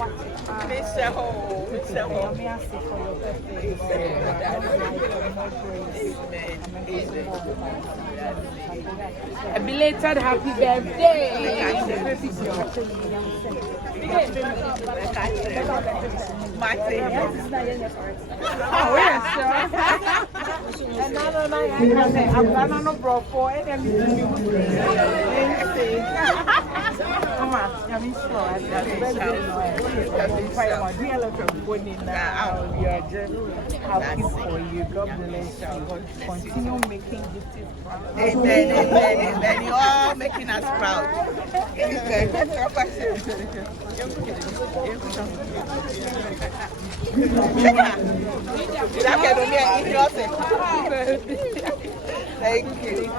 Mr. Ho, Mr. Ho. May I say for your birthday? A belated happy birthday. Oh, yes, sir. I'm going to bro for it. Come on, I'm slow. I'm we are just happy for you. God bless you. Continue making Gifty proud. Amen. You all making us proud. Thank you.